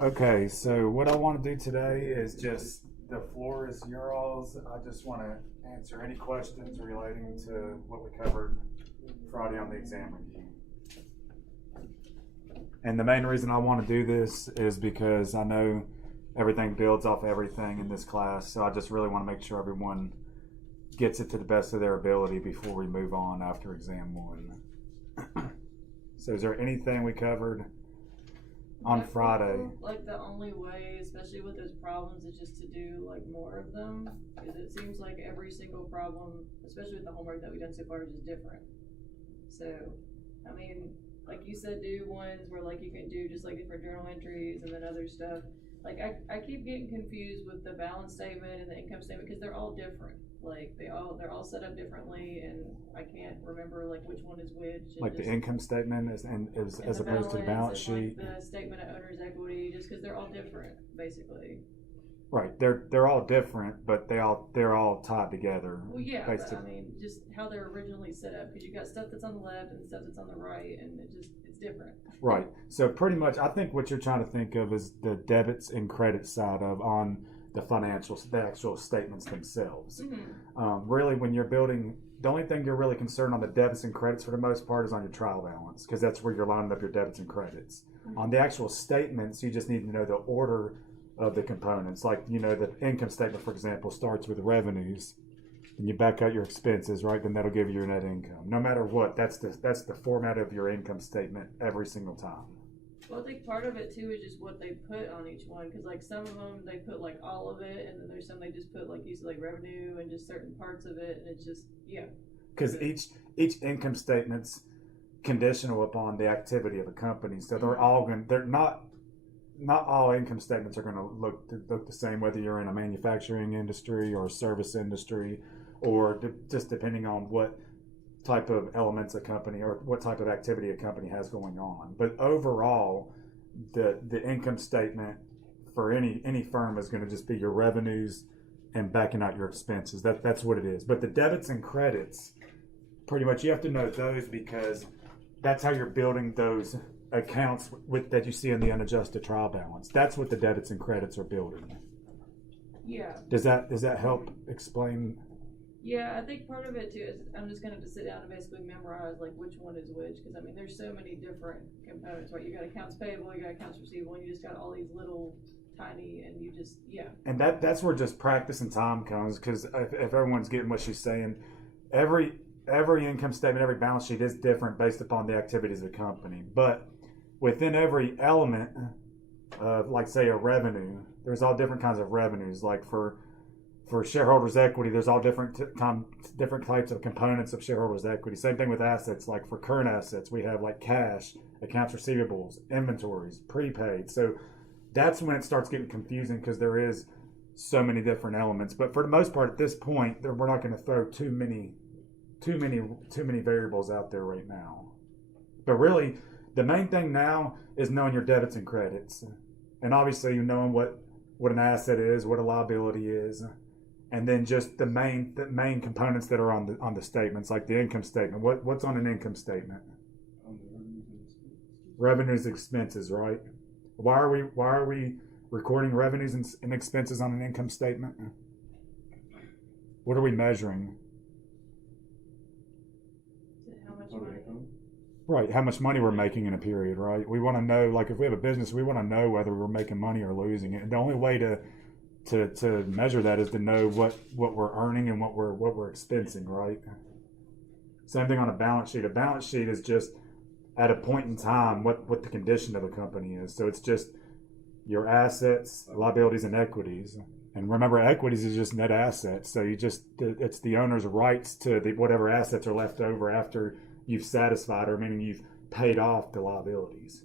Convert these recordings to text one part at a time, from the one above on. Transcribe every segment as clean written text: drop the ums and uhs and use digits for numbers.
Okay, so what I want to do today is just the floor is yours. I just want to answer any questions relating to what we covered Friday on the exam review. And the main reason I want to do this is because I know everything builds off everything in this class, so I just really want to make sure everyone gets it to the best of their ability before we move on after exam one. So is there anything we covered on Friday? Like the only way, especially with those problems, is just to do like more of them, because it seems like every single problem, especially with the homework that we've done so far, is just different. So, I mean, like you said, do ones where like you can do just like different journal entries and then other stuff. Like I keep getting confused with the balance statement and the income statement because they're all different. Like they're all set up differently, and I can't remember like which one is which. Like the income statement is as opposed to the balance sheet. Like the statement of owner's equity, just because they're all different, basically. Right, they're all different, but they're all tied together. Well, yeah, but I mean, just how they're originally set up, because you got stuff that's on the left and stuff that's on the right, and it's different. Right. So pretty much, I think what you're trying to think of is the debits and credits side of on the financials, the actual statements themselves. Mm-hmm. Really, when you're building, the only thing you're really concerned on the debits and credits for the most part is on your trial balance, because that's where you're lining up your debits and credits. Mm-hmm. On the actual statements, you just need to know the order of the components. Like, you know, the income statement, for example, starts with revenues, and you back out your expenses, right? Then that'll give you your net income. No matter what, that's the format of your income statement every single time. Well, I think part of it too is just what they put on each one, because like some of them they put like all of it, and then there's some they just put like use like revenue and just certain parts of it, and it's just Because each income statement's conditional upon the activity of a company, so they're not all income statements are going to look the same, whether you're in a manufacturing industry or a service industry, or just depending on what type of elements a company or what type of activity a company has going on. But overall, the income statement for any firm is going to just be your revenues and backing out your expenses. That's what it is. But the debits and credits, pretty much you have to know those, because that's how you're building those accounts that you see in the unadjusted trial balance. That's what the debits and credits are building. Yeah. Does that help explain? Yeah, I think part of it too is I'm just gonna have to sit down and basically memorize like which one is which, because I mean there's so many different components, right? You got accounts payable, you got accounts receivable, and you just got all these little tiny, and you just And that's where just practice and time comes, because if everyone's getting what she's saying, every income statement, every balance sheet is different based upon the activities of the company. But within every element of, like, say, a revenue, there's all different kinds of revenues. Like for shareholders' equity, there's all different types of components of shareholders' equity. Same thing with assets. Like for current assets, we have like cash, accounts receivables, inventories, prepaid. So that's when it starts getting confusing, because there is so many different elements. But for the most part, at this point, we're not going to throw too many variables out there right now. But really, the main thing now is knowing your debits and credits, and obviously knowing what an asset is, what a liability is, and then just the main components that are on the statements, like the income statement. What's on an income statement? Revenues, expenses, right? Why are we recording revenues and expenses on an income statement? What are we measuring? How much money? Right, how much money we're making in a period, right? We want to know, like if we have a business, we want to know whether we're making money or losing it. And the only way to measure that is to know what we're earning and what we're expensing, right? Same thing on a balance sheet. A balance sheet is just at a point in time what the condition of a company is. So it's just your assets, liabilities, and equities. And remember, equities is just net assets. So it's the owner's rights to whatever assets are left over after you've satisfied, or meaning you've paid off the liabilities.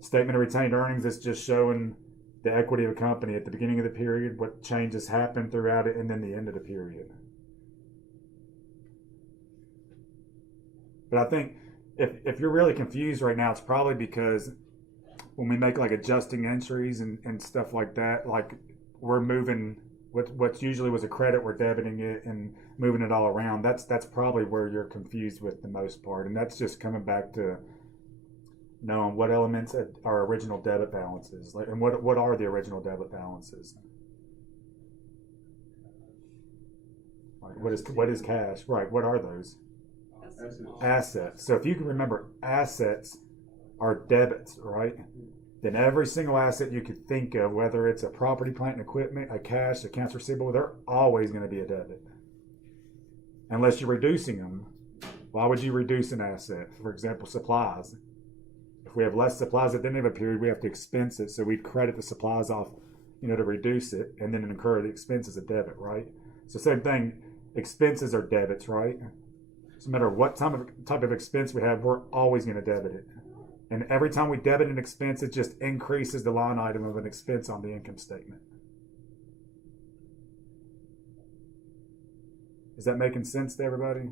Statement of retained earnings is just showing the equity of a company at the beginning of the period, what changes happened throughout it, and then the end of the period. But I think if you're really confused right now, it's probably because when we make like adjusting entries and stuff like that, like we're moving what usually was a credit, we're debiting it and moving it all around. That's probably where you're confused with the most part, and that's just coming back to knowing what elements are original debit balances, like, and what are the original debit balances? Like, what is cash? Right. What are those? Assets. So if you can remember, assets are debits, right? Then every single asset you could think of, whether it's a property, plant, and equipment, a cash, accounts receivable, they're always going to be a debit. Unless you're reducing them. Why would you reduce an asset? For example, supplies. If we have less supplies at the end of a period, we have to expense it. So we credit the supplies off, to reduce it, and then incur the expense as a debit, right? So same thing, expenses are debits, right? So no matter what type of expense we have, we're always going to debit it. And every time we debit an expense, it just increases the line item of an expense on the income statement. Is that making sense to everybody?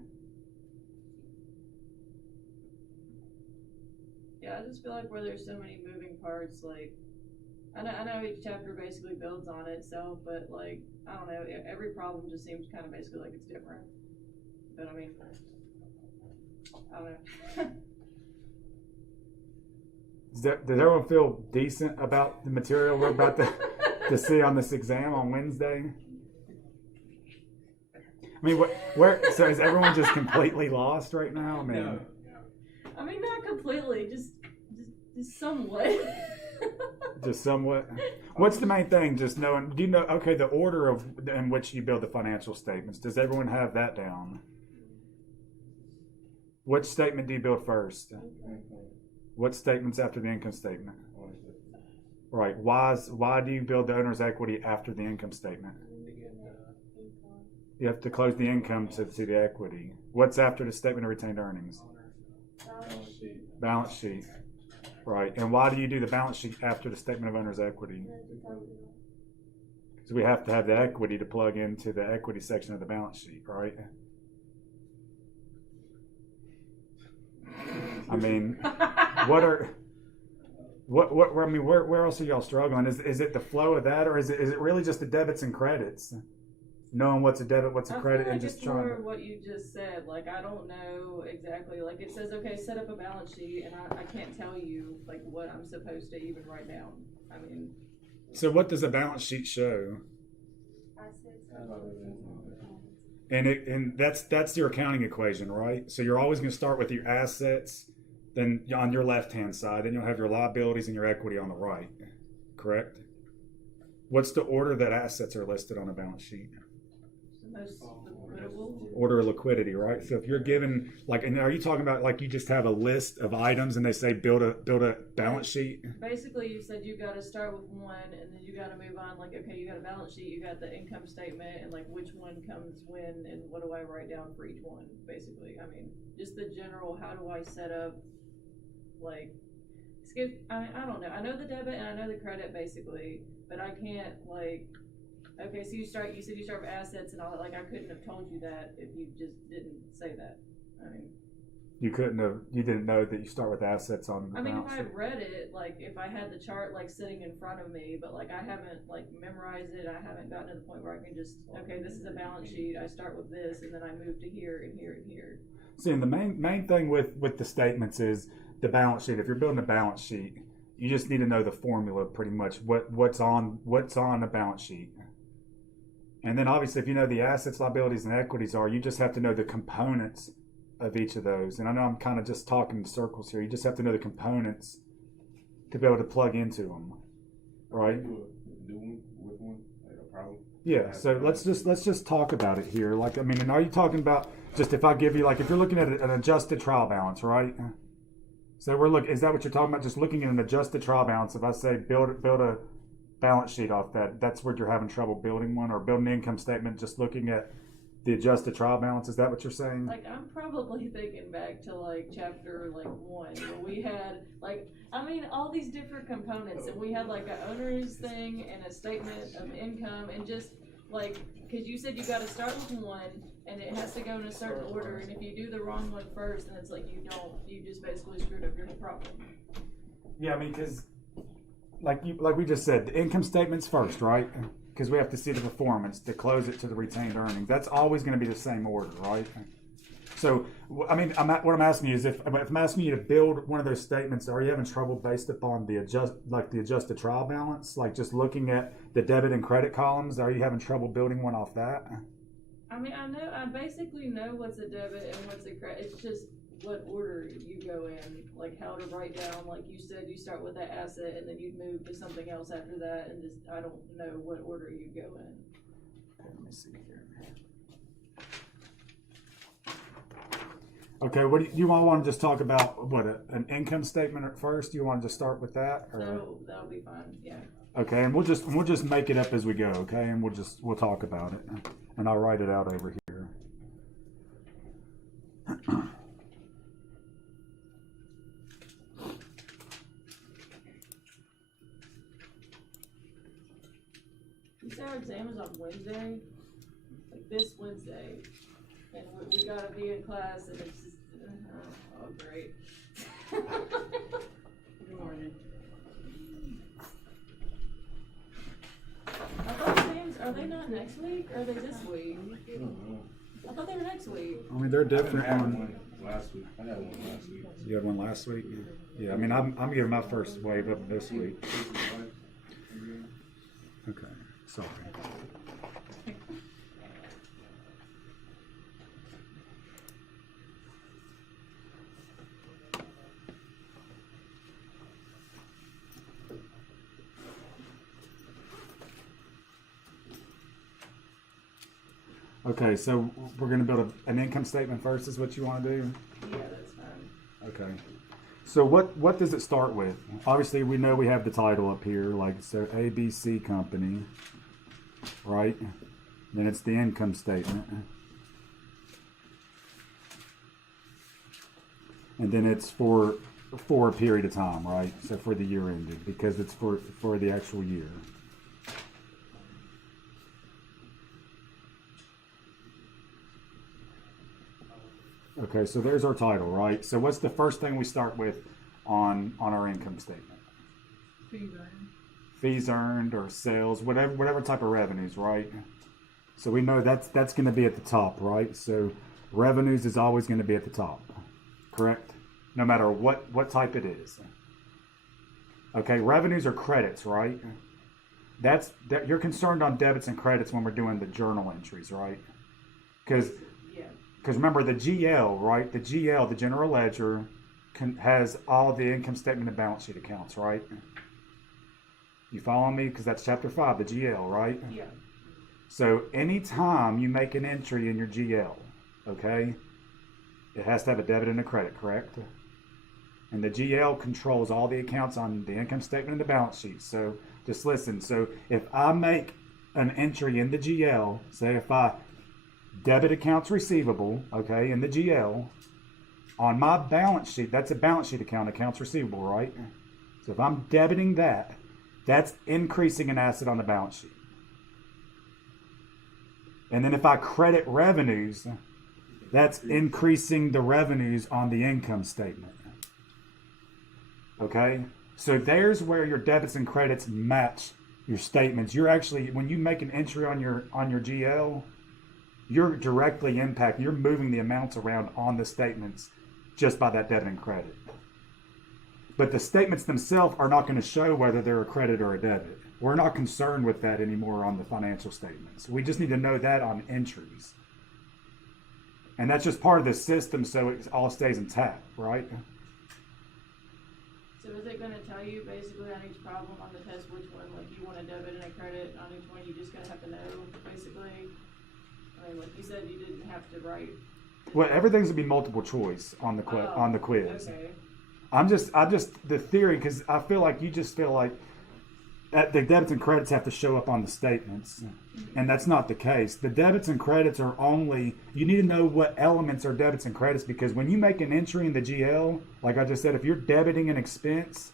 Yeah, I just feel like where there's so many moving parts, like, I know each chapter basically builds on itself, but like, I don't know, every problem just seems kind of basically like it's different. But I mean, I don't know. Does everyone feel decent about the material we're about to see on this exam on Wednesday? I mean, so is everyone just completely lost right now? I mean, I mean, not completely, just somewhat. Just somewhat. What's the main thing? Just knowing, do you know, okay, the order in which you build the financial statements, does everyone have that down? Which statement do you build first? What statement's after the income statement? Right. Why do you build the owner's equity after the income statement? You have to close the income to see the equity. What's after the statement of retained earnings? Balance sheet. Right. And why do you do the balance sheet after the statement of owner's equity? Because we have to have the equity to plug into the equity section of the balance sheet, right? I mean, where else are y'all struggling? Is it the flow of that, or is it really just the debits and credits? Knowing what's a debit, what's a credit, and just trying to... what you just said. Like, I don't know exactly. Like, it says, okay, set up a balance sheet, and I can't tell you, like, what I'm supposed to even write down. I mean... So what does a balance sheet show? And that's your accounting equation, right? So you're always going to start with your assets, then on your left-hand side, then you'll have your liabilities and your equity on the right, correct? What's the order that assets are listed on a balance sheet? Most liquidable. Order of liquidity, right? So if you're given, like, and are you talking about like you just have a list of items and they say build a balance sheet? Basically, you said you got to start with one and then you got to move on. Like, okay, you got a balance sheet, you got the income statement, and like which one comes when and what do I write down for each one? Basically, I mean, just the general. How do I set up? Like, I don't know. I know the debit and I know the credit basically, but I can't like. Okay, so you said you start with assets and all that. Like, I couldn't have told you that if you just didn't say that. I mean, you didn't know that you start with assets on the balance sheet. If I had read it, like, if I had the chart, like, sitting in front of me, but, like, I haven't, like, memorized it. I haven't gotten to the point where I can just, okay, this is a balance sheet. I start with this, and then I move to here and here and here. See, and the main thing with the statements is the balance sheet. If you're building a balance sheet, you just need to know the formula pretty much. What's on a balance sheet. And then obviously if you know the assets, liabilities, and equities are, you just have to know the components of each of those. And I know I'm kind of just talking in circles here. You just have to know the components to be able to plug into them, right? Yeah, so let's just talk about it here. Like, I mean, and are you talking about just if I give you, like, if you're looking at an adjusted trial balance, right? So is that what you're talking about? Just looking at an adjusted trial balance. If I say build a balance sheet off that's where you're having trouble building one, or building an income statement just looking at the adjusted trial balance. Is that what you're saying? Like, I'm probably thinking back to like chapter like 1 where we had like, I mean, all these different components, and we had like an owner's thing and a statement of income, and just like, because you said you got to start with one and it has to go in a certain order, and if you do the wrong one first, then it's like you just basically screwed up your whole problem. Yeah, I mean, because like we just said, the income statement's first, right? Because we have to see the performance to close it to the retained earnings. That's always going to be the same order, right? So, I mean, what I'm asking you is if I'm asking you to build one of those statements, are you having trouble based upon the adjusted trial balance? Like just looking at the debit and credit columns, are you having trouble building one off that? I mean, I basically know what's a debit and what's a credit. It's just what order you go in, like how to write down. Like you said, you start with that asset and then you move to something else after that, and just I don't know what order you go in. Okay, let me see here. Okay, what do you want to just talk about? An income statement at first? Do you want to just start with that? Or? That'll be fine. Yeah. Okay, and we'll just make it up as we go. Okay, and we'll talk about it, and I'll write it out over here. You said our exam is on Wednesday, like this Wednesday, and we gotta be in class, and it's just, oh great. Good morning. I thought exams, are they not next week, or are they this week? I thought they were next week. I mean, they're different. I had one last week. I had one last week. You had one last week? Yeah, I mean, I'm giving my first wave up this week. Okay, sorry. Okay, so we're going to build an income statement first is what you want to do? Yeah, that's fine. Okay. So what does it start with? Obviously, we know we have the title up here, like so ABC Company, right? Then it's the income statement. And then it's for a period of time, right? So for the year ended, because it's for the actual year. Okay, so there's our title, right? So what's the first thing we start with on our income statement? Fees earned. Fees earned or sales, whatever type of revenues, right? So we know that's going to be at the top, right? So revenues is always going to be at the top, correct? No matter what type it is. Okay, revenues are credits, right? That you're concerned on debits and credits when we're doing the journal entries, right? Because remember the GL, right? The GL, the general ledger, has all the income statement and balance sheet accounts, right? You follow me? Because that's chapter 5, the GL, right? Yeah. So anytime you make an entry in your GL, okay, it has to have a debit and a credit, correct? And the GL controls all the accounts on the income statement and the balance sheet. So just listen. So if I make an entry in the GL, say if I debit accounts receivable, okay, in the GL, on my balance sheet, that's a balance sheet account, accounts receivable, right? So if I'm debiting that, that's increasing an asset on the balance sheet. And then if I credit revenues, that's increasing the revenues on the income statement. Okay? So there's where your debits and credits match your statements. You're actually, when you make an entry on your GL, you're directly impacting, you're moving the amounts around on the statements just by that debit and credit. But the statements themselves are not going to show whether they're a credit or a debit. We're not concerned with that anymore on the financial statements. We just need to know that on entries. And that's just part of the system so it all stays intact, right? So is it going to tell you basically on each problem on the test which one, like you want a debit and a credit on each one, you just going to have to know basically? I mean, like you said, you didn't have to write. Well, everything's going to be multiple choice on the quiz. Okay. I'm just the theory, because I feel like you just feel like the debits and credits have to show up on the statements, and that's not the case. The debits and credits are only, you need to know what elements are debits and credits, because when you make an entry in the GL, like I just said, if you're debiting an expense,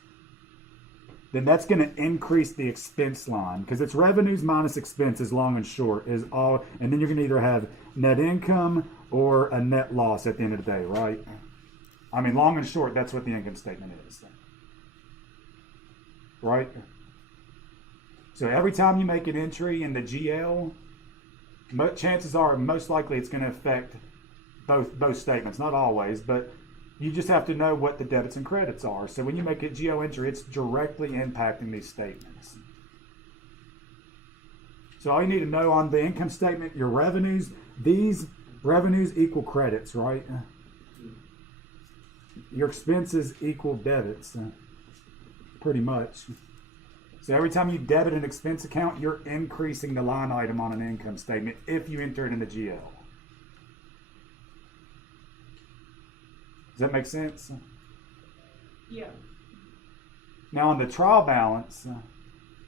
then that's going to increase the expense line, because it's revenues minus expenses, long and short is all, and then you're going to either have net income or a net loss at the end of the day, right? I mean, long and short, that's what the income statement is, right? So every time you make an entry in the GL, chances are most likely it's going to affect both statements, not always, but you just have to know what the debits and credits are. So when you make a GO entry, it's directly impacting these statements. So all you need to know on the income statement, your revenues, these revenues equal credits, right? Your expenses equal debits, pretty much. So every time you debit an expense account, you're increasing the line item on an income statement if you enter it in the GL. Does that make sense? Yeah. Now on the trial balance,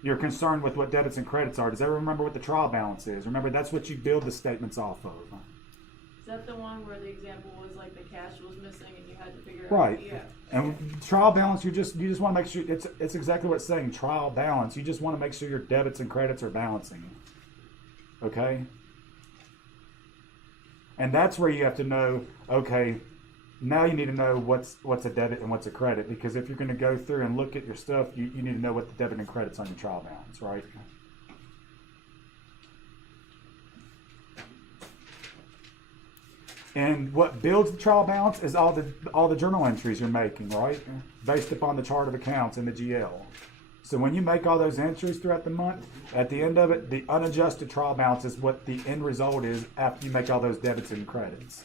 you're concerned with what debits and credits are. Does everyone remember what the trial balance is? Remember, that's what you build the statements off of. Is that the one where the example was like the cash was missing and you had to figure out? Right. Yeah. And trial balance, you just want to make sure it's exactly what it's saying. Trial balance. You just want to make sure your debits and credits are balancing. Okay. And that's where you have to know. Okay, now you need to know what's a debit and what's a credit, because if you're going to go through and look at your stuff, you need to know what the debit and credits on your trial balance, right? And what builds the trial balance is all the journal entries you're making, right? Based upon the chart of accounts in the GL. So when you make all those entries throughout the month, at the end of it, the unadjusted trial balance is what the end result is after you make all those debits and credits.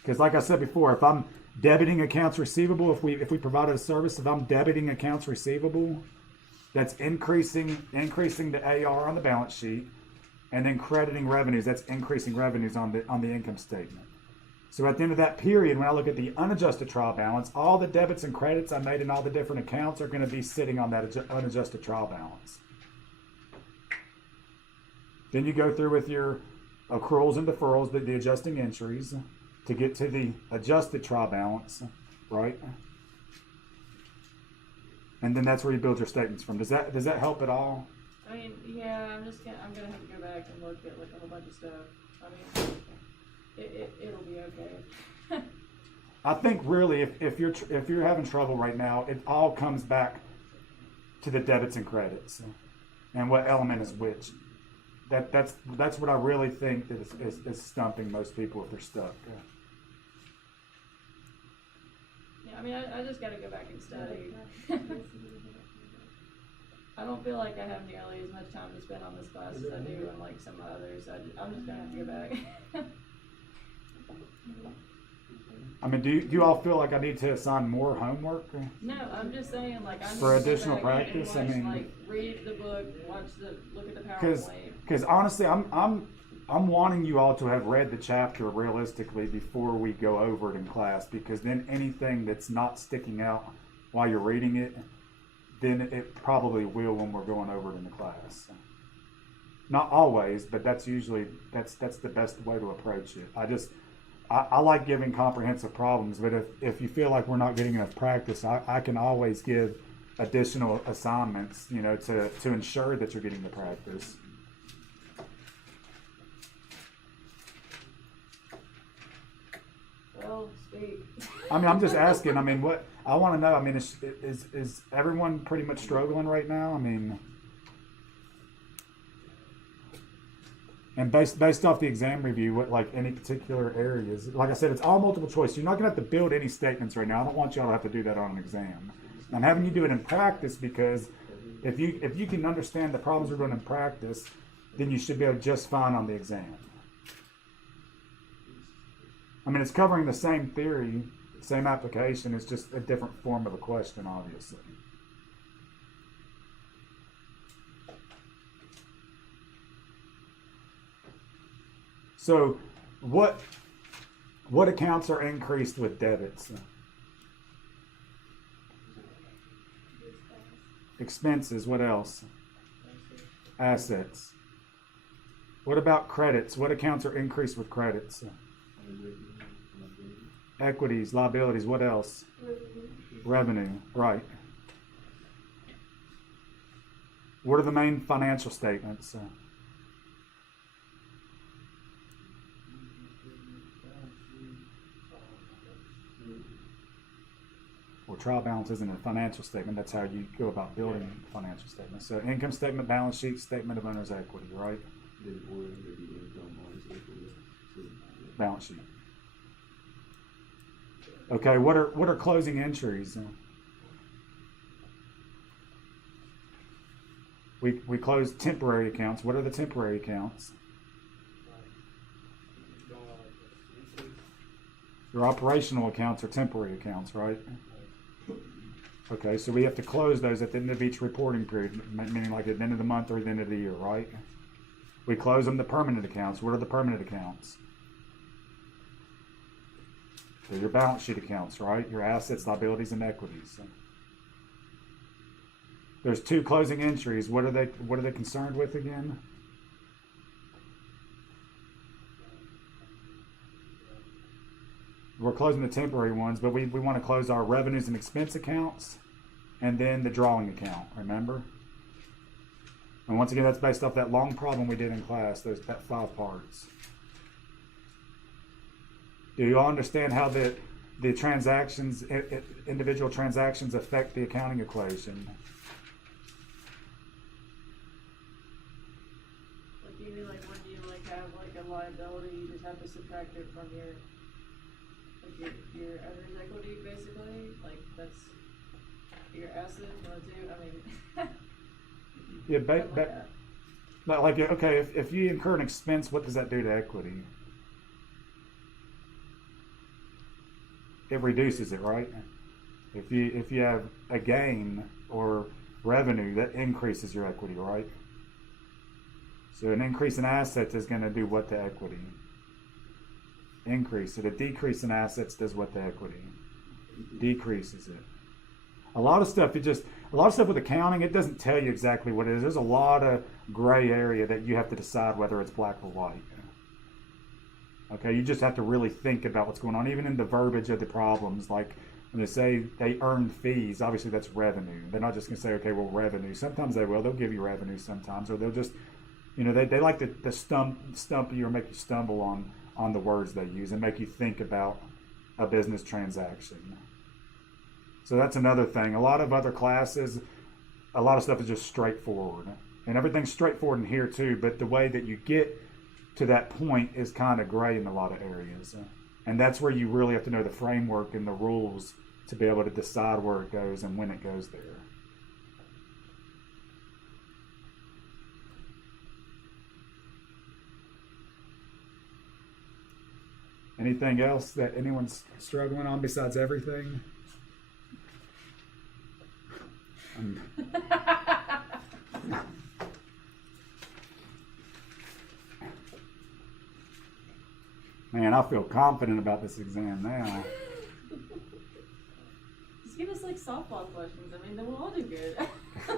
Because like I said before, if I'm debiting accounts receivable, if we provided a service, if I'm debiting accounts receivable, that's increasing the AR on the balance sheet. And then crediting revenues, that's increasing revenues on the income statement. So at the end of that period, when I look at the unadjusted trial balance, all the debits and credits I made in all the different accounts are going to be sitting on that unadjusted trial balance. Then you go through with your accruals and deferrals, the adjusting entries, to get to the adjusted trial balance, right? And then that's where you build your statements from. Does that help at all? I mean, yeah, I'm gonna have to go back and look at like a whole bunch of stuff. I mean, it'll be okay. I think really, if you're having trouble right now, it all comes back to the debits and credits, and what element is which. That's what I really think is stumping most people if they're stuck. Yeah, I mean, I just gotta go back and study. I don't feel like I have nearly as much time to spend on this class as I do on like some others. I'm just gonna have to go back. I mean, do you all feel like I need to assign more homework? No, I'm just saying like I'm For just gonna additional go back and practice. I watch, mean, like read the book, look at the PowerPoint. Because honestly, I'm wanting you all to have read the chapter realistically before we go over it in class, because then anything that's not sticking out while you're reading it, then it probably will when we're going over it in the class. Not always, but that's usually that's the best way to approach it. I like giving comprehensive problems, but if you feel like we're not getting enough practice, I can always give additional assignments, to ensure that you're getting the practice. Well, speak. I mean, I'm just asking. I mean, what I want to know. I mean, is everyone pretty much struggling right now? I mean, and based off the exam review, what like any particular areas? Like I said, it's all multiple choice. You're not gonna have to build any statements right now. I don't want y'all to have to do that on an exam. I'm having you do it in practice because if you can understand the problems we're doing in practice, then you should be able just fine on the exam. I mean, it's covering the same theory, same application. It's just a different form of a question, obviously. So, what accounts are increased with debits? Expenses. What else? Assets. What about credits? What accounts are increased with credits? Equities, liabilities, what else? Revenue, right. What are the main financial statements? Well, trial balance isn't a financial statement. That's how you go about building financial statements. So income statement, balance sheet, statement of owner's equity, right? balance sheet. Okay, what are closing entries? We close temporary accounts. What are the temporary accounts? Your operational accounts are temporary accounts, right? Okay, so we have to close those at the end of each reporting period, meaning like at the end of the month or the end of the year, right? We close them to permanent accounts. What are the permanent accounts? They're your balance sheet accounts, right? Your assets, liabilities, and equities. There's two closing entries. What are they concerned with again? We're closing the temporary ones, but we want to close our revenues and expense accounts and then the drawing account, remember? And once again, that's based off that long problem we did in class, that 5 parts. Do you all understand how the transactions, individual transactions affect the accounting equation? Like you mean like when you like have like a liability, you just have to subtract it from your owner's equity, basically. Like that's your assets. Want to do? I mean, yeah, like okay, if you incur an expense, what does that do to equity? It reduces it, right? If you have a gain or revenue, that increases your equity, right? So an increase in assets is going to do what to equity? Increase it. A decrease in assets does what to equity? Decreases it. A lot of stuff with accounting, it doesn't tell you exactly what it is. There's a lot of gray area that you have to decide whether it's black or white. Okay, you just have to really think about what's going on, even in the verbiage of the problems. Like when they say they earn fees, obviously that's revenue. They're not just going to say, okay, well, revenue. Sometimes they will. They'll give you revenue sometimes, or they'll just, they like to stump you or make you stumble on the words they use and make you think about a business transaction. So that's another thing. A lot of other classes, a lot of stuff is just straightforward. And everything's straightforward in here too, but the way that you get to that point is kind of gray in a lot of areas. And that's where you really have to know the framework and the rules to be able to decide where it goes and when it goes there. Anything else that anyone's struggling on besides everything? Man, I feel confident about this exam now. just give us like softball questions. I mean, then we'll all do good. I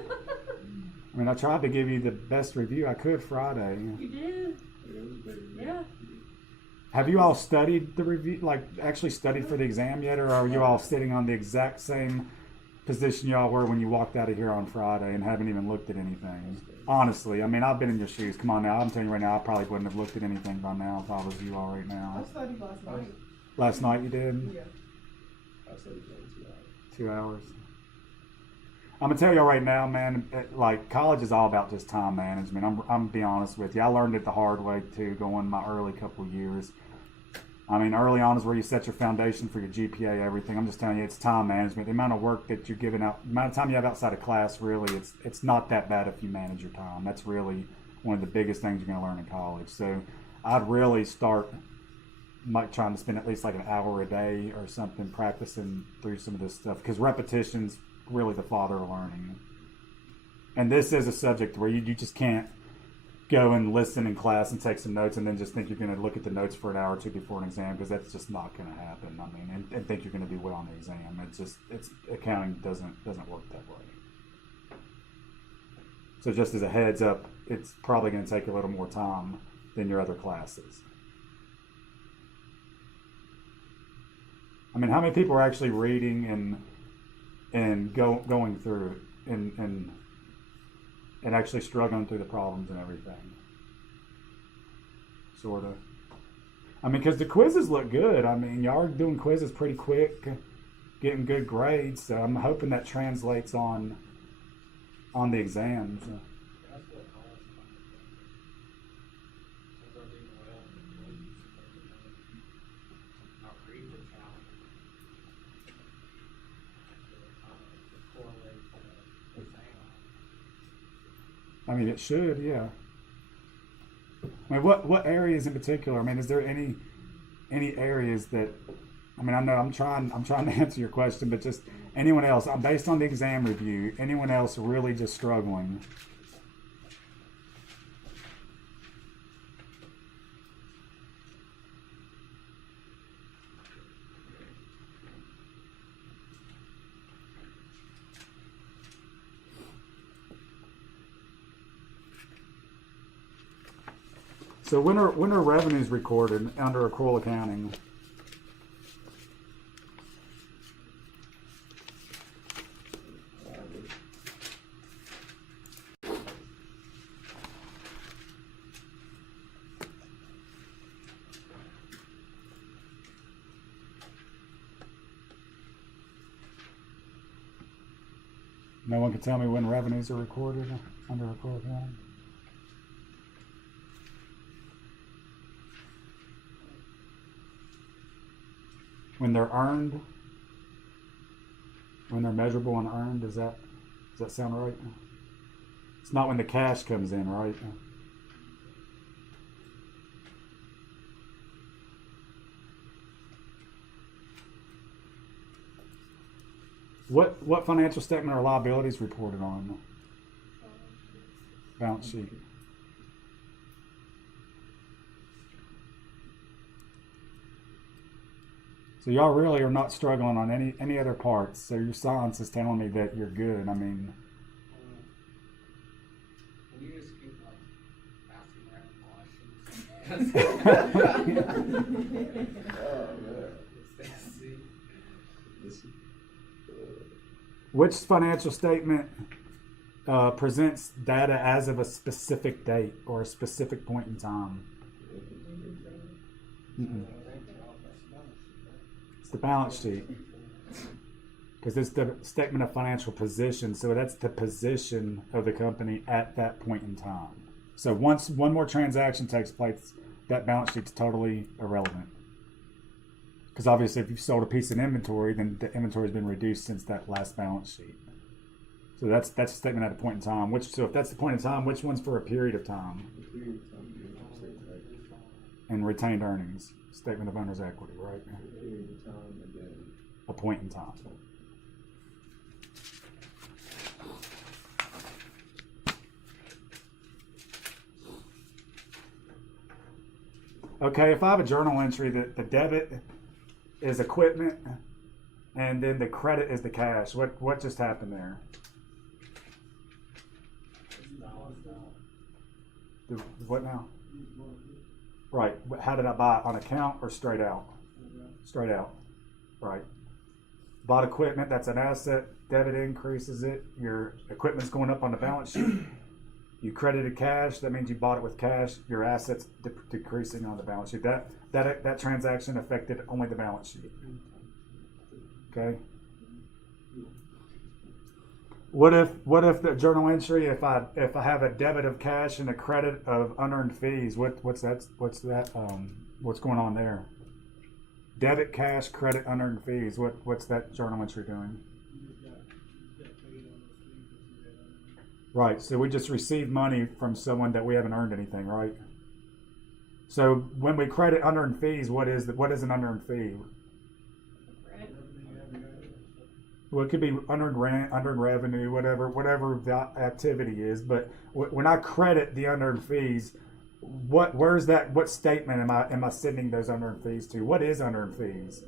mean, I tried to give you the best review I could Friday. You did? Yeah. Have you all studied the review, like actually studied for the exam yet, or are you all sitting on the exact same position y'all were when you walked out of here on Friday and haven't even looked at anything? Honestly, I mean, I've been in your shoes. Come on now, I'm telling you right now, I probably wouldn't have looked at anything by now if I was you all right now. I studied last night. Last night you did? Yeah. I studied for 2 hours. 2 hours. I'm gonna tell you right now, man. Like college is all about just time management. I'm gonna be honest with you. I learned it the hard way too, going my early couple of years. I mean, early on is where you set your foundation for your GPA, everything. I'm just telling you, it's time management. The amount of work that you're giving out, the amount of time you have outside of class, really, it's not that bad if you manage your time. That's really one of the biggest things you're going to learn in college. So I'd really start trying to spend at least like an hour a day or something practicing through some of this stuff, because repetition's really the father of learning. And this is a subject where you just can't go and listen in class and take some notes and then just think you're going to look at the notes for an hour or two before an exam, because that's just not going to happen. I mean, and think you're going to do well on the exam. It's accounting doesn't work that way. So just as a heads up, it's probably going to take a little more time than your other classes. I mean, how many people are actually reading and going through it and actually struggling through the problems and everything? Sort of. I mean, because the quizzes look good. I mean, y'all are doing quizzes pretty quick, getting good grades, so I'm hoping that translates on the exams. I mean, it should, yeah. I mean, what areas in particular? I mean, is there any areas that? I mean, I know I'm trying to answer your question, but just anyone else? I'm based on the exam review. Anyone else really just struggling? So when are revenues recorded under accrual accounting? No one can tell me when revenues are recorded under accrual accounting? When they're earned, when they're measurable and earned, does that sound right? It's not when the cash comes in, right? What financial statement are liabilities reported on? Balance sheet. So y'all really are not struggling on any other parts. So your silence is telling me that you're good. I mean, Can you just keep asking random questions? Oh, man. which financial statement presents data as of a specific date or a specific point in time? Mm-mm. It's the balance sheet. Because it's the statement of financial position, so that's the position of the company at that point in time. So once one more transaction takes place, that balance sheet's totally irrelevant. Because obviously, if you've sold a piece of inventory, then the inventory's been reduced since that last balance sheet. So that's a statement at a point in time. So if that's the point in time, which one's for a period of time? And retained earnings, statement of owner's equity, right? A point in time. Okay, if I have a journal entry that the debit is equipment and then the credit is the cash, what just happened there? What now? Right. How did I buy it? On account or straight out? Straight out. Right. Bought equipment, that's an asset. Debit increases it. Your equipment's going up on the balance sheet. You credited cash, that means you bought it with cash. Your assets decreasing on the balance sheet. That transaction affected only the balance sheet. Okay. What if the journal entry, if I have a debit of cash and a credit of unearned fees, what's going on there? Debit, cash, credit, unearned fees. What's that journal entry doing? Right. So we just received money from someone that we haven't earned anything, right? So when we credit unearned fees, what is an unearned fee? Well, it could be unearned rent, unearned revenue, whatever the activity is. But when I credit the unearned fees, what statement am I sending those unearned fees to? What is unearned fees?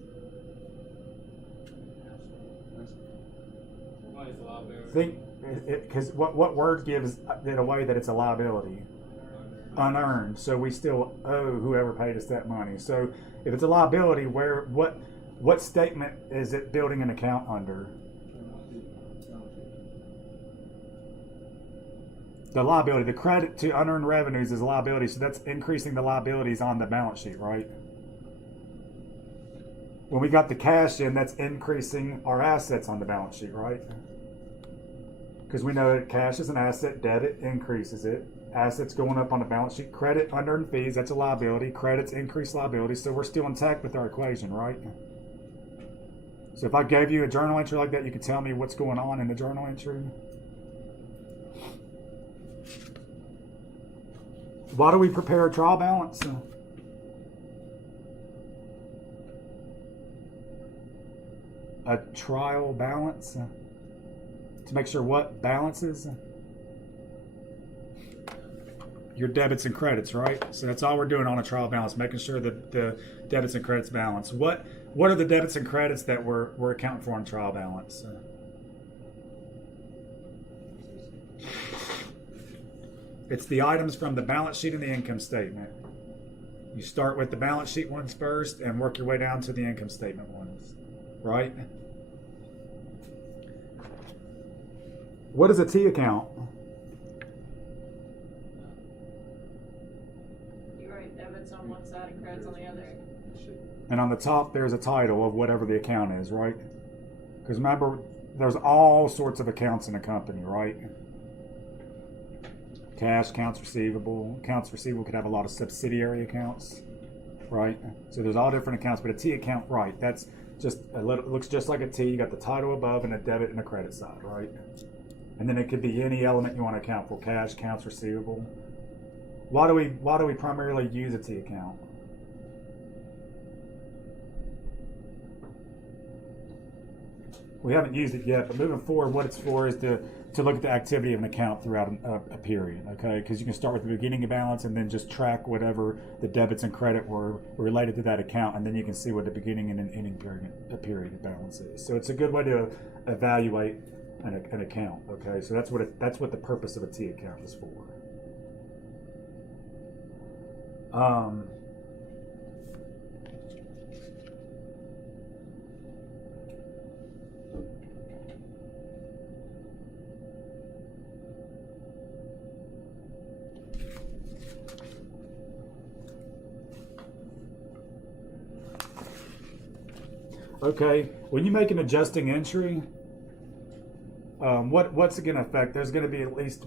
Think, because what word gives it away that it's a liability? Unearned. So we still owe whoever paid us that money. So if it's a liability, what statement is it building an account under? The liability. The credit to unearned revenues is a liability, so that's increasing the liabilities on the balance sheet, right? When we got the cash in, that's increasing our assets on the balance sheet, right? Because we know that cash is an asset, debit increases it. Assets going up on the balance sheet. Credit, unearned fees, that's a liability. Credits increase liability, so we're still intact with our equation, right? So if I gave you a journal entry like that, you could tell me what's going on in the journal entry? Why do we prepare a trial balance? A trial balance? To make sure what balances? Your debits and credits, right? So that's all we're doing on a trial balance, making sure that the debits and credits balance. What are the debits and credits that we're accounting for on trial balance? It's the items from the balance sheet and the income statement. You start with the balance sheet ones first and work your way down to the income statement ones, right? What is a T account? You write debits on one side and credits on the other. And on the top, there's a title of whatever the account is, right? Because remember, there's all sorts of accounts in a company, right? Cash, accounts receivable. Accounts receivable could have a lot of subsidiary accounts, right? So there's all different accounts, but a T account, right? That's just a little, looks just like a T. You got the title above and a debit and a credit side, right? And then it could be any element you want to account for: cash, accounts receivable. Why do we primarily use a T account? We haven't used it yet, but moving forward, what it's for is to look at the activity of an account throughout a period, okay? Because you can start with the beginning balance and then just track whatever the debits and credit were related to that account, and then you can see what the beginning and an ending period balance is. So it's a good way to evaluate an account, okay? So that's what the purpose of a T account is for. Okay, when you make an adjusting entry, what's it going to affect? There's going to be at least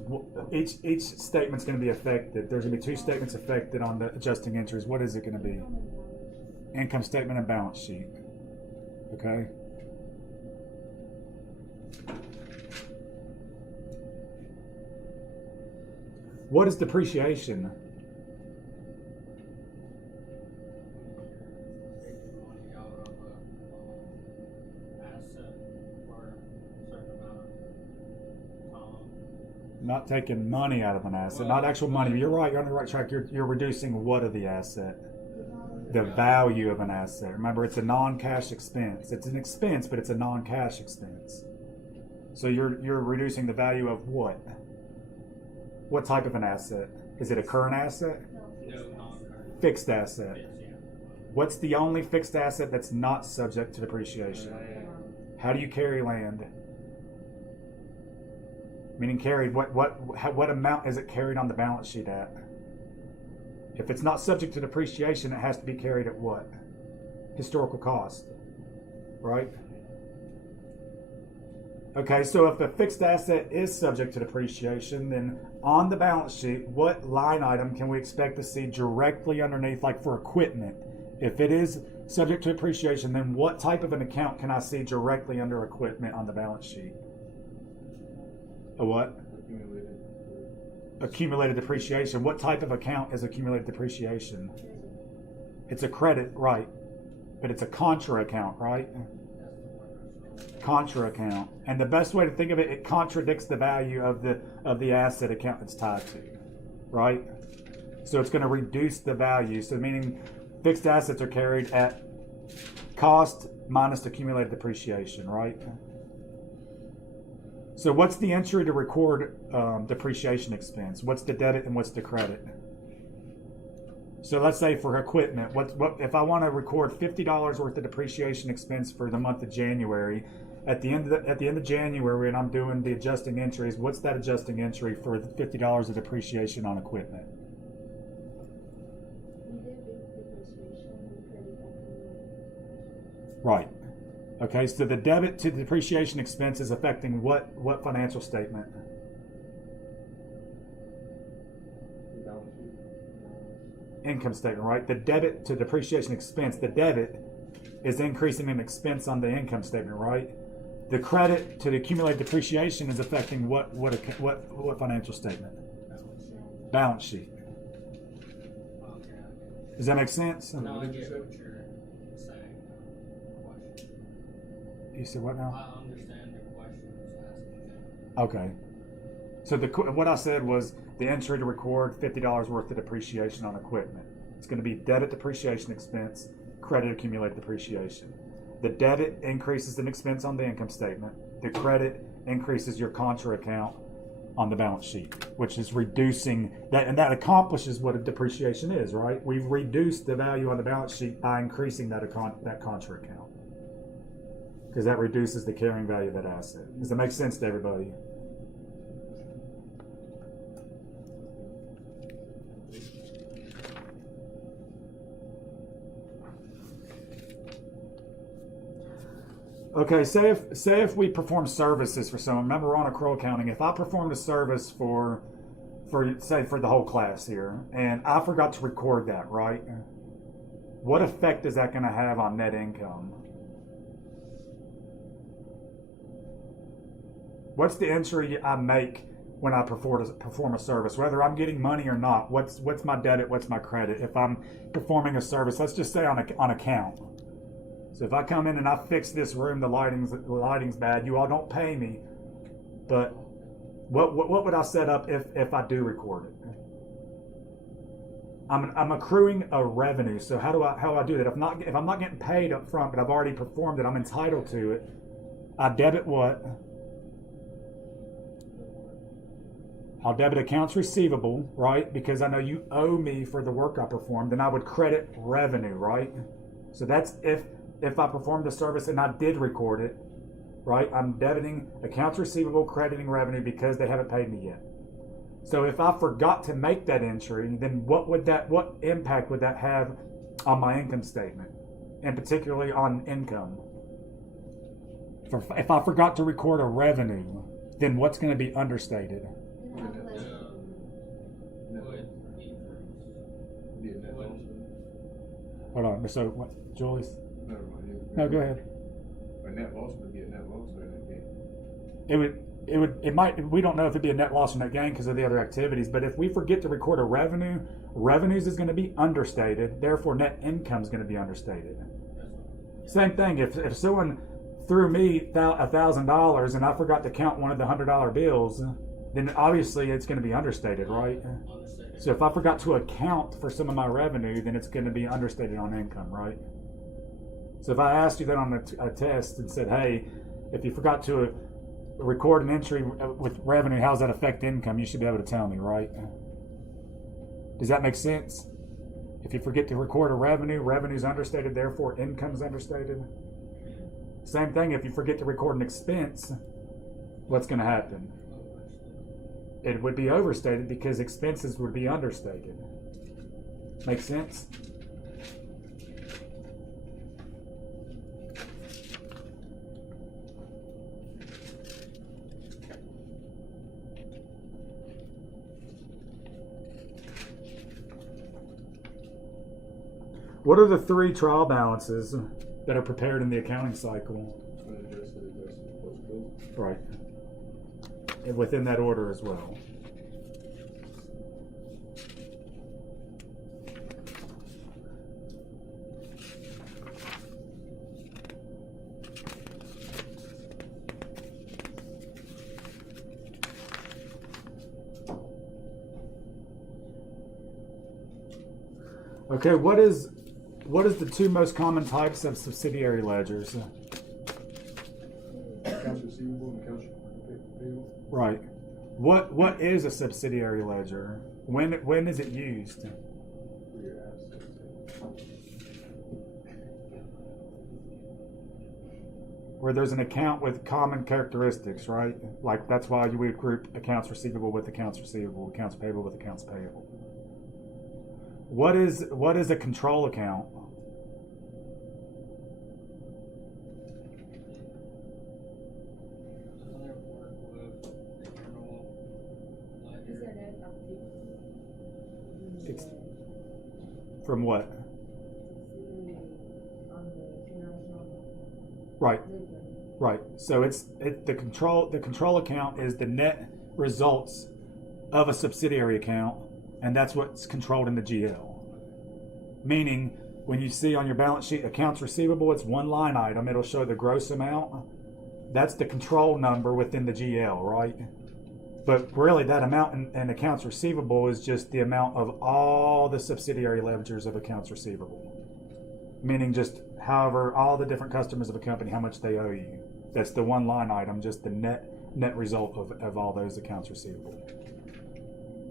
each statement's going to be affected. There's going to be 2 statements affected on the adjusting entries. What is it going to be? Income statement and balance sheet. Okay. What is depreciation? Not taking money out of an asset, not actual money. You're right. You're on the right track. You're reducing what of the asset? The value of an asset. Remember, it's a non-cash expense. It's an expense, but it's a non-cash expense. So you're reducing the value of what? What type of an asset? Is it a current asset? No, non-current. Fixed asset. Yes, yeah. What's the only fixed asset that's not subject to depreciation? How do you carry land? Meaning carried, what amount is it carried on the balance sheet at? If it's not subject to depreciation, it has to be carried at what? Historical cost, right? Okay, so if a fixed asset is subject to depreciation, then on the balance sheet, what line item can we expect to see directly underneath, like for equipment? If it is subject to depreciation, then what type of an account can I see directly under equipment on the balance sheet? A what? Accumulated depreciation. What type of account is accumulated depreciation? It's a credit, right? But it's a contra account, right? Contra account. And the best way to think of it, it contradicts the value of the asset account it's tied to, right? So it's going to reduce the value. So meaning fixed assets are carried at cost minus accumulated depreciation, right? So what's the entry to record depreciation expense? What's the debit and what's the credit? So let's say for equipment, what if I want to record $50 worth of depreciation expense for the month of January? At the end of January, when I'm doing the adjusting entries, what's that adjusting entry for the $50 of depreciation on equipment? Right. Okay, so the debit to the depreciation expense is affecting what financial statement? Income statement, right? The debit to depreciation expense, the debit is increasing an expense on the income statement, right? The credit to the accumulated depreciation is affecting what financial statement? Balance sheet. Does that make sense? No, I get what you're saying. Question. You said what now? I understand the question was asking. Okay. So what I said was the entry to record $50 worth of depreciation on equipment. It's going to be debit depreciation expense, credit accumulated depreciation. The debit increases an expense on the income statement. The credit increases your contra account on the balance sheet, which is reducing that, and that accomplishes what a depreciation is, right? We've reduced the value on the balance sheet by increasing that contra account, because that reduces the carrying value of that asset. Does that make sense to everybody? Okay, say if we perform services for someone. Remember, we're on accrual accounting. If I performed a service for the whole class here, and I forgot to record that, right? What effect is that going to have on net income? What's the entry I make when I perform a service, whether I'm getting money or not? What's my debit? What's my credit? If I'm performing a service, let's just say on account. So if I come in and I fix this room, the lighting's bad, you all don't pay me, but what would I set up if I do record it? I'm accruing a revenue. So how do I do that? If I'm not getting paid up front, but I've already performed it, I'm entitled to it. I debit what? I'll debit accounts receivable, right? Because I know you owe me for the work I performed. Then I would credit revenue, right? So that's if I performed a service and I did record it, right? I'm debiting accounts receivable, crediting revenue because they haven't paid me yet. So if I forgot to make that entry, then what impact would that have on my income statement, and particularly on income? If I forgot to record a revenue, then what's going to be understated? Hold on. So what, Julius? No, go ahead. A net loss would be a net loss or a net gain. It might. We don't know if it'd be a net loss or net gain because of the other activities. But if we forget to record a revenue, revenues is going to be understated. Therefore, net income is going to be understated. Same thing. If someone threw me $1,000 and I forgot to count one of the $100 bills, then obviously it's going to be understated, right? So if I forgot to account for some of my revenue, then it's going to be understated on income, right? So if I asked you that on a test and said, hey, if you forgot to record an entry with revenue, how does that affect income? You should be able to tell me, right? Does that make sense? If you forget to record a revenue's understated, therefore income's understated. Same thing, if you forget to record an expense, what's going to happen? It would be overstated because expenses would be understated. Make sense? What are the 3 trial balances that are prepared in the accounting cycle? Right. And within that order as well. Okay, what is the 2 most common types of subsidiary ledgers? Accounts receivable and accounts payable. Right. What is a subsidiary ledger? When is it used? For your assets. Where there's an account with common characteristics, right? Like that's why we would group accounts receivable with accounts receivable, accounts payable with accounts payable. What is a control account? It's from what? Right. Right. So the control account is the net results of a subsidiary account, and that's what's controlled in the GL. Meaning, when you see on your balance sheet accounts receivable, it's one line item. It'll show the gross amount. That's the control number within the GL, right? But really, that amount in accounts receivable is just the amount of all the subsidiary ledgers of accounts receivable. Meaning just however all the different customers of a company, how much they owe you. That's the one line item, just the net result of all those accounts receivable.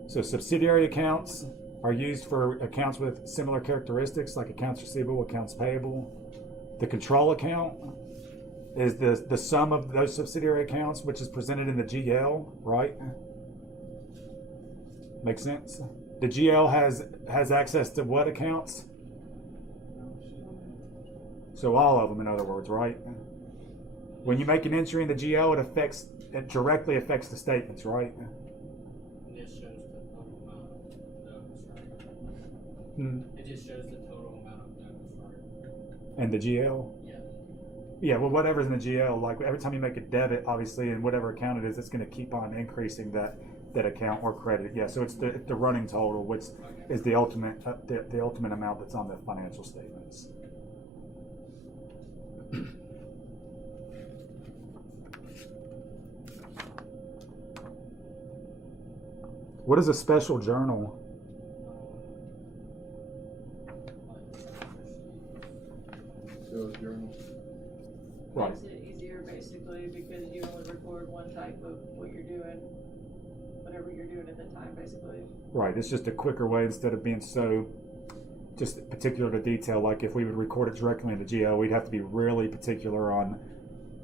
So subsidiary accounts are used for accounts with similar characteristics like accounts receivable, accounts payable. The control account is the sum of those subsidiary accounts, which is presented in the GL, right? Make sense? The GL has access to what accounts? So all of them, in other words, right? When you make an entry in the GL, it directly affects the statements, right? This shows the total amount of notes, right? It just shows the total amount of notes, right? And the GL? Yeah. Yeah, well, whatever's in the GL, like every time you make a debit, obviously, in whatever account it is, it's going to keep on increasing that account or credit. Yeah, so it's the running total, which is the ultimate the ultimate amount that's on the financial statements. What is a special journal? Sales journal. Right. Makes it easier basically because you only record one type of what you're doing, whatever you're doing at the time basically. Right, it's just a quicker way instead of being so just particular to detail. Like if we would record it directly in the GL, we'd have to be really particular on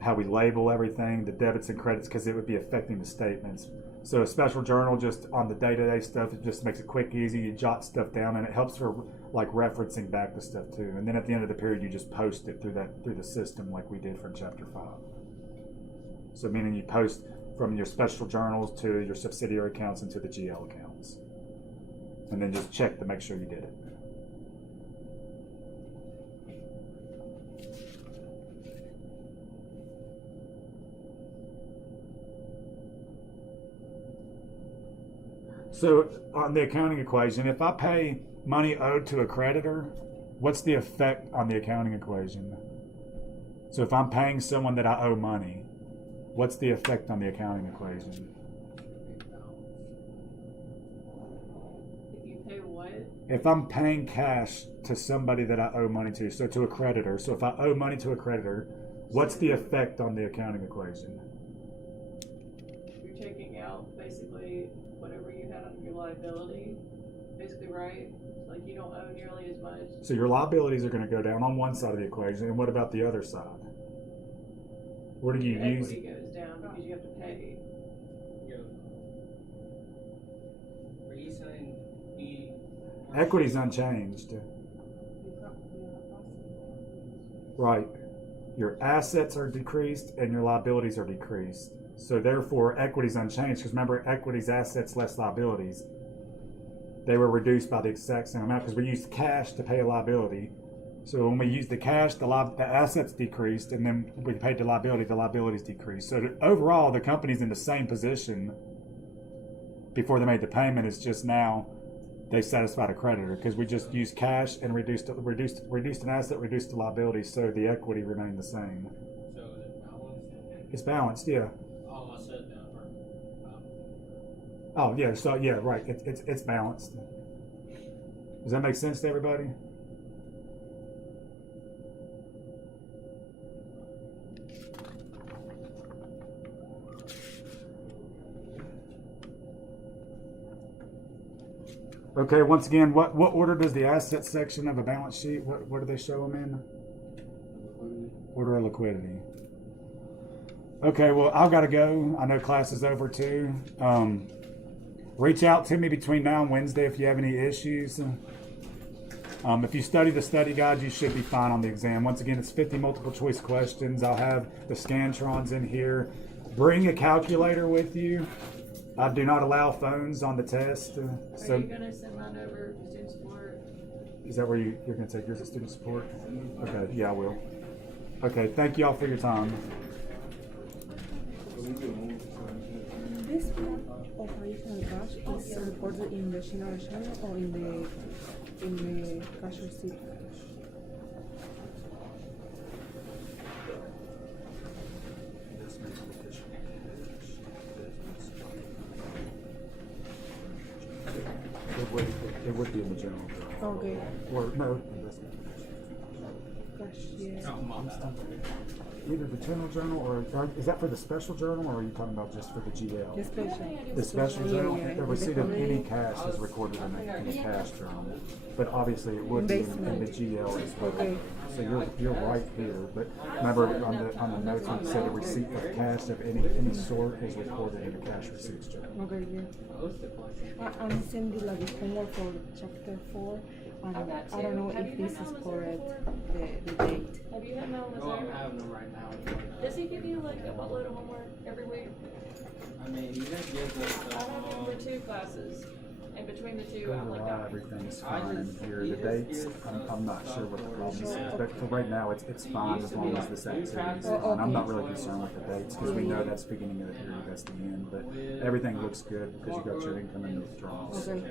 how we label everything, the debits and credits, because it would be affecting the statements. So a special journal just on the day-to-day stuff, it just makes it quick, easy, you jot stuff down, and it helps for like referencing back to stuff too. And then at the end of the period, you just post it through the system like we did for chapter 5. So meaning you post from your special journals to your subsidiary accounts into the GL accounts. And then just check to make sure you did it. So on the accounting equation, if I pay money owed to a creditor, what's the effect on the accounting equation? So if I'm paying someone that I owe money, what's the effect on the accounting equation? If you pay what? If I'm paying cash to somebody that I owe money to, so to a creditor, so if I owe money to a creditor, what's the effect on the accounting equation? You're taking out basically whatever you had on your liability, basically, right? Like you don't owe nearly as much. So your liabilities are going to go down on one side of the equation, and what about the other side? What do you Your use? equity goes down because you have to pay. Are you saying Equity's unchanged. Right. Your assets are decreased and your liabilities are decreased. So therefore, equity's unchanged. Because remember, equity's assets less liabilities. They were reduced by the exact same amount because we used cash to pay a liability. So when we used the cash, the assets decreased, and then we paid the liabilities decreased. So overall, the company's in the same position before they made the payment. It's just now they satisfied a creditor because we just used cash and reduced an asset, reduced the liability, so the equity remained the same. So is it balanced? It's balanced, yeah. Oh, I said that. Oh yeah, so yeah, right. It's balanced. Does that make sense to everybody? Okay, once again, what order does the asset section of a balance sheet, what do they show them in? Order of liquidity. Okay, well, I've got to go. I know class is over too. Reach out to me between now and Wednesday if you have any issues. If you study the study guide, you should be fine on the exam. Once again, it's 50 multiple choice questions. I'll have the Scantrons in here. Bring a calculator with you. I do not allow phones on the test. Are you going to send mine over to student support? Is that where you're going to take yours at student support? Okay, yeah, I will. Okay, thank you all for your time. This operational cash is reported in the general journal or in the in the cash receipt. It would be in the general. Okay. Or no, investment. Cash, yeah. Oh, my bad. Either the general journal or is that for the special journal or are you talking about just for the GL? The special. The special Yeah, journal, yeah. the receipt of any cash is recorded in the cash journal, but obviously it would be in the GL as well. Okay. So you're right here, but remember on the notes when it said a receipt of cash of any sort is recorded in the cash receipts journal. Okay, yeah. What's the question? I'm sending like the homework for chapter 4, and I've got I don't know two. Have if you this had is Mel Mazur correct, the date. Have you had Mel Oh, I'm Mazur? having them right now. Does he give you like a buttload of homework every week? I mean, you didn't give us I have him for 2 classes, and between the 2, I'm like, Overall, everything's fine here. The dates, I'm not sure what the problem is, but for right now, it's fine as long as this activity is on. I'm not really concerned with the dates because we know that's beginning of the period, that's the end, but everything looks good because you got your income and withdrawals. Okay.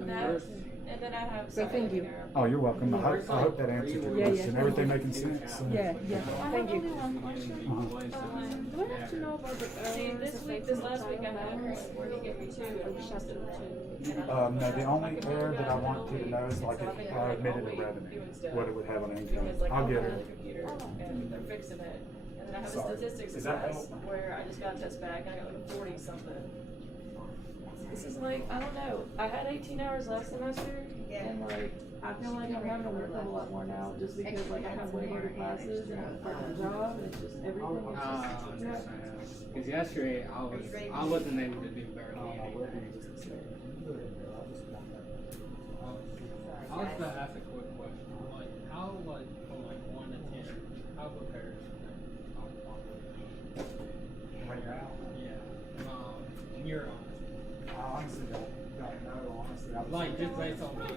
that, and then I have Okay, thank you. Oh, you're welcome. I hope that answered your Yeah, yeah. question. Everything making sense? Yeah, yeah. Thank you. one question. Do I have to know about the See, this last week I had one where he gave me 2 instead of 2. No, the only error that I want you to know is like if I admitted a revenue, what it would have on income. Because like I'll I'm get on the it. computer and they're fixing it. And then I have a Sorry. statistics Does that class help? where I just got this back and I got like 40 something. This is like, I don't know. I had 18 hours last semester and like I feel like I'm having to work a lot more now just because like I have way harder classes and I have a part-time job and it's just everything is just, yeah. Because yesterday I wasn't able to do very well. I was gonna ask a quick question. Like, how, like, from like 1 to 10, how prepared